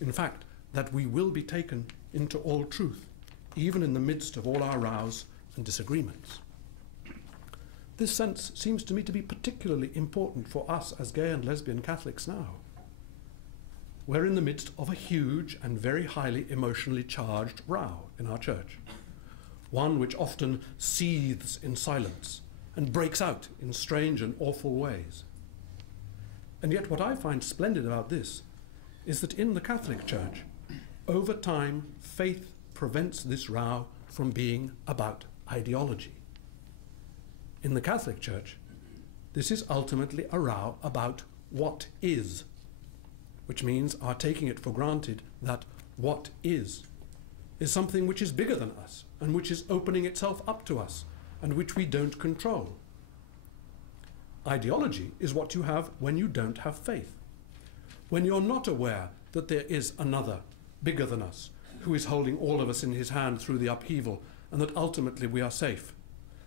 In fact, that we will be taken into all truth, even in the midst of all our rows and disagreements. This sense seems to me to be particularly important for us as gay and lesbian Catholics now. We're in the midst of a huge and very highly emotionally charged row in our church, one which often seethes in silence and breaks out in strange and awful ways. And yet what I find splendid about this is that in the Catholic Church, over time, faith prevents this row from being about ideology. In the Catholic Church, this is ultimately a row about what is, which means our taking it for granted that what is something which is bigger than us and which is opening itself up to us and which we don't control. Ideology is what you have when you don't have faith, when you're not aware that there is another bigger than us who is holding all of us in his hand through the upheaval, and that ultimately we are safe.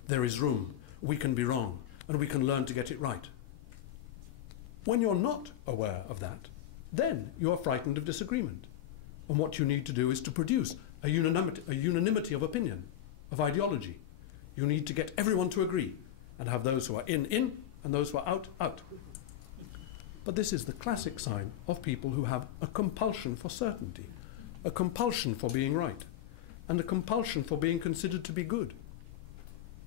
There is room, we can be wrong, and we can learn to get it right. When you're not aware of that, then you are frightened of disagreement. And what you need to do is to produce a unanimity of opinion, of ideology. You need to get everyone to agree and have those who are in, and those who are out, out. But this is the classic sign of people who have a compulsion for certainty, a compulsion for being right, and a compulsion for being considered to be good,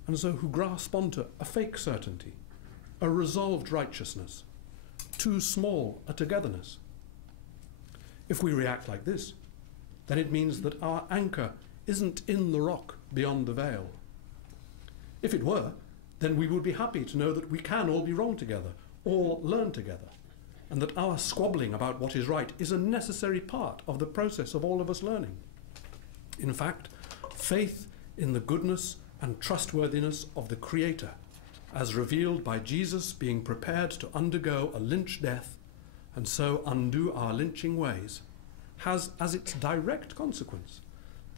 and so who grasp onto a fake certainty, a resolved righteousness, too small a togetherness. If we react like this, then it means that our anchor isn't in the rock beyond the veil. If it were, then we would be happy to know that we can all be wrong together, all learn together, and that our squabbling about what is right is a necessary part of the process of all of us learning. In fact, faith in the goodness and trustworthiness of the Creator, as revealed by Jesus being prepared to undergo a lynch death and so undo our lynching ways, has as its direct consequence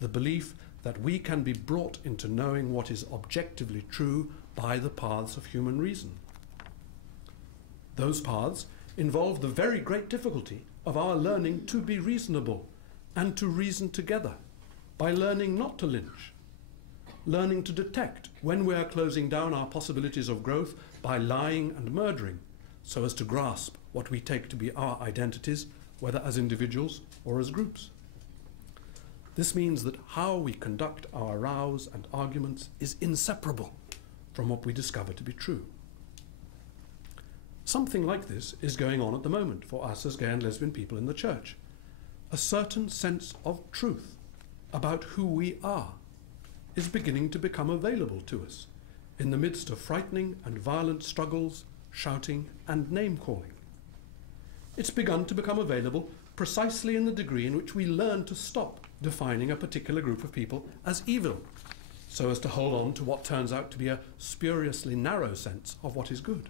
the belief that we can be brought into knowing what is objectively true by the paths of human reason. Those paths involve the very great difficulty of our learning to be reasonable and to reason together by learning not to lynch, learning to detect when we are closing down our possibilities of growth by lying and murdering, so as to grasp what we take to be our identities, whether as individuals or as groups. This means that how we conduct our rows and arguments is inseparable from what we discover to be true. Something like this is going on at the moment for us as gay and lesbian people in the church. A certain sense of truth about who we are is beginning to become available to us in the midst of frightening and violent struggles, shouting and name-calling. It's begun to become available precisely in the degree in which we learn to stop defining a particular group of people as evil, so as to hold on to what turns out to be a spuriously narrow sense of what is good.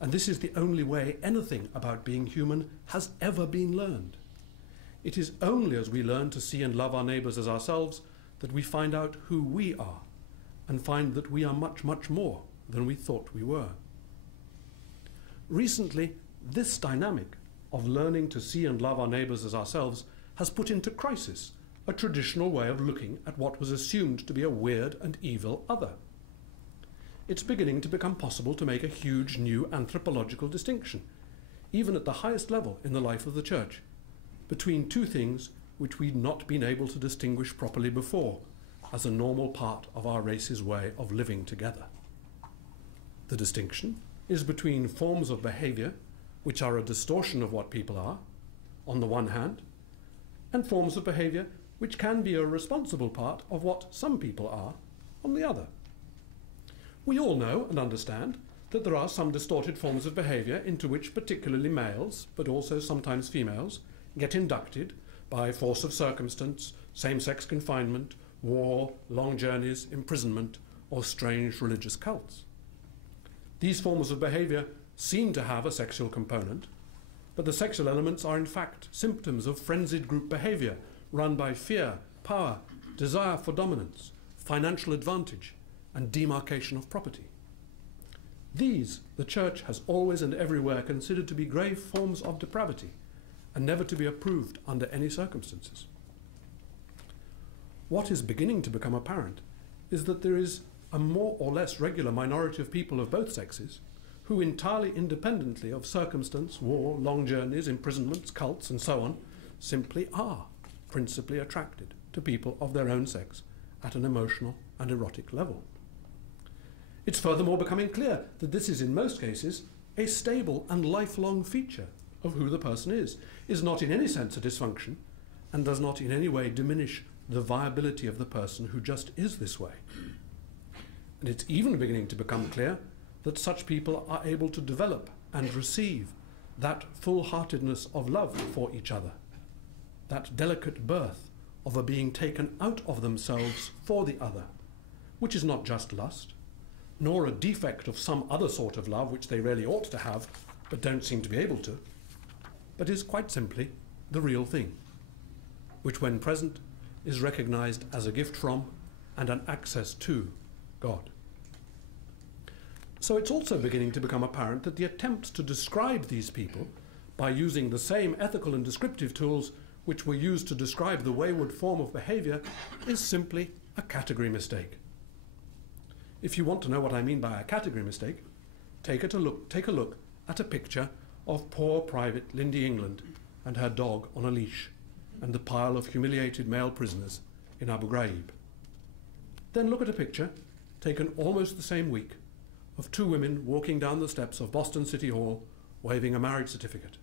And this is the only way anything about being human has ever been learned. It is only as we learn to see and love our neighbours as ourselves that we find out who we are, and find that we are much, much more than we thought we were. Recently, this dynamic of learning to see and love our neighbours as ourselves has put into crisis a traditional way of looking at what was assumed to be a weird and evil other. It's beginning to become possible to make a huge new anthropological distinction, even at the highest level in the life of the Church, between two things which we'd not been able to distinguish properly before as a normal part of our race's way of living together. The distinction is between forms of behaviour which are a distortion of what people are, on the one hand, and forms of behaviour which can be a responsible part of what some people are, on the other. We all know and understand that there are some distorted forms of behaviour into which particularly males, but also sometimes females, get inducted by force of circumstance, same-sex confinement, war, long journeys, imprisonment, or strange religious cults. These forms of behaviour seem to have a sexual component, but the sexual elements are in fact symptoms of frenzied group behaviour run by fear, power, desire for dominance, financial advantage, and demarcation of property. These the Church has always and everywhere considered to be grave forms of depravity, and never to be approved under any circumstances. What is beginning to become apparent is that there is a more or less regular minority of people of both sexes who, entirely independently of circumstance, war, long journeys, imprisonments, cults, and so on, simply are principally attracted to people of their own sex at an emotional and erotic level. It's furthermore becoming clear that this is in most cases a stable and lifelong feature of who the person is not in any sense a dysfunction, and does not in any way diminish the viability of the person who just is this way. And it's even beginning to become clear that such people are able to develop and receive that full-heartedness of love for each other, that delicate birth of a being taken out of themselves for the other, which is not just lust, nor a defect of some other sort of love which they really ought to have but don't seem to be able to, but is quite simply the real thing, which when present is recognized as a gift from and an access to God. So it's also beginning to become apparent that the attempts to describe these people by using the same ethical and descriptive tools which were used to describe the wayward form of behavior is simply a category mistake. If you want to know what I mean by a category mistake, take a look at a picture of poor Private Lindy England and her dog on a leash and the pile of humiliated male prisoners in Abu Ghraib. Then look at a picture taken almost the same week of two women walking down the steps of Boston City Hall waving a marriage certificate.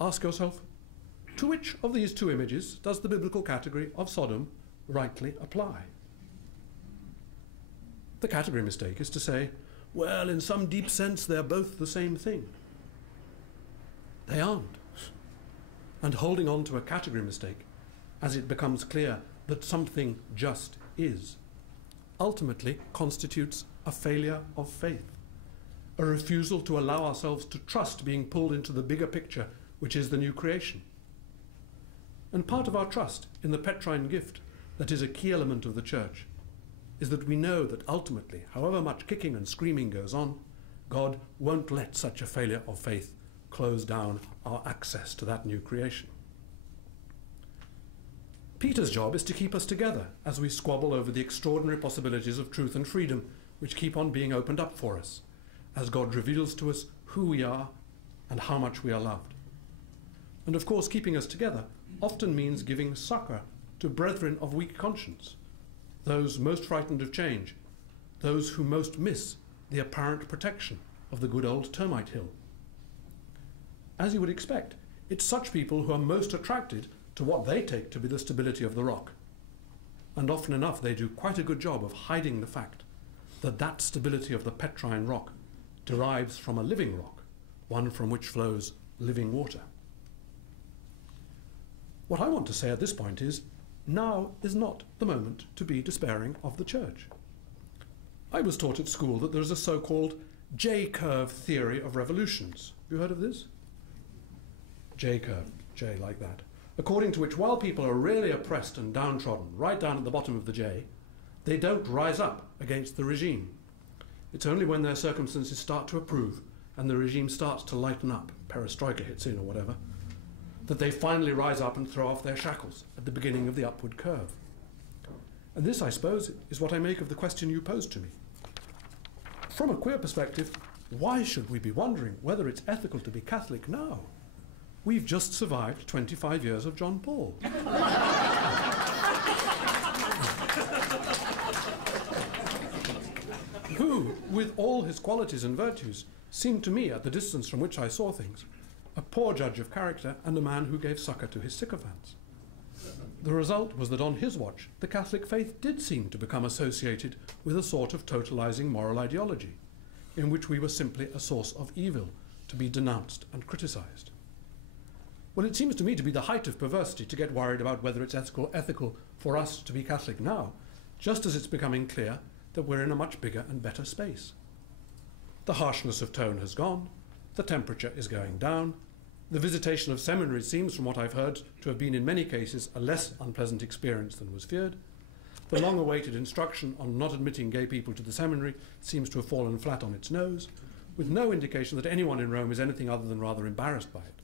Ask yourself, to which of these two images does the biblical category of Sodom rightly apply? The category mistake is to say, well, in some deep sense, they're both the same thing. They aren't. And holding on to a category mistake, as it becomes clear that something just is, ultimately constitutes a failure of faith, a refusal to allow ourselves to trust being pulled into the bigger picture, which is the new creation. And part of our trust in the Petrine gift, that is a key element of the church, is that we know that ultimately, however much kicking and screaming goes on, God won't let such a failure of faith close down our access to that new creation. Peter's job is to keep us together as we squabble over the extraordinary possibilities of truth and freedom which keep on being opened up for us, as God reveals to us who we are and how much we are loved. And of course, keeping us together often means giving succor to brethren of weak conscience, those most frightened of change, those who most miss the apparent protection of the good old termite hill. As you would expect, it's such people who are most attracted to what they take to be the stability of the rock. And often enough they do quite a good job of hiding the fact that that stability of the Petrine rock derives from a living rock, one from which flows living water. What I want to say at this point is, now is not the moment to be despairing of the church. I was taught at school that there is a so-called J-curve theory of revolutions. Have you heard of this? J-curve, J like that. According to which, while people are really oppressed and downtrodden, right down at the bottom of the J, they don't rise up against the regime. It's only when their circumstances start to improve and the regime starts to lighten up, perestroika hits in or whatever, that they finally rise up and throw off their shackles at the beginning of the upward curve. And this, I suppose, is what I make of the question you posed to me. From a queer perspective, why should we be wondering whether it's ethical to be Catholic now? We've just survived 25 years of John Paul. Who, with all his qualities and virtues, seemed to me, at the distance from which I saw things, a poor judge of character and a man who gave succor to his sycophants. The result was that on his watch, the Catholic faith did seem to become associated with a sort of totalizing moral ideology, in which we were simply a source of evil to be denounced and criticized. Well, it seems to me to be the height of perversity to get worried about whether it's ethical for us to be Catholic now, just as it's becoming clear that we're in a much bigger and better space. The harshness of tone has gone, the temperature is going down, the visitation of seminaries seems, from what I've heard, to have been in many cases a less unpleasant experience than was feared. The long-awaited instruction on not admitting gay people to the seminary seems to have fallen flat on its nose, with no indication that anyone in Rome is anything other than rather embarrassed by it.